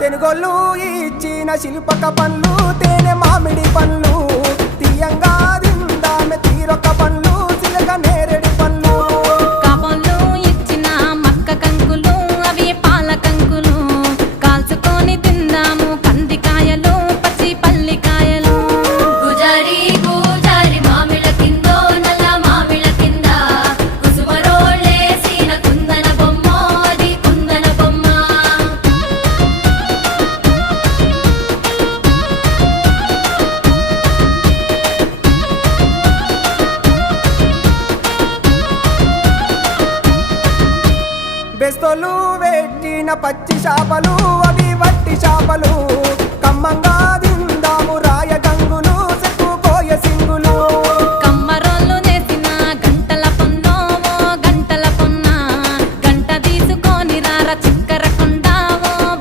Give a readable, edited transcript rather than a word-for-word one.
తెనుగోళ్ళు ఇచ్చిన శిల్పక పండ్లు తేనె మామిడి పండ్లు తీయంగా తిందామె తీరొక్క పండ్లు చిలక నేరేడు పండ్లు కాపంలో ఇచ్చిన మక్క కంకులు అవి పాల కంకులు కాల్చుకొని తిందాము కందికాయలు పచ్చి పల్లికాయలు గుజారి గుజారి మామిళ్ళ కిందో నల్ల మామిళ్ళ కింద కుసుమరోళ్ళేసిన కుందన బొమ్మ అది కుందన బొమ్మ బెస్తోలు పెట్టిన పచ్చి చేపలు అవి వట్టి చేపలు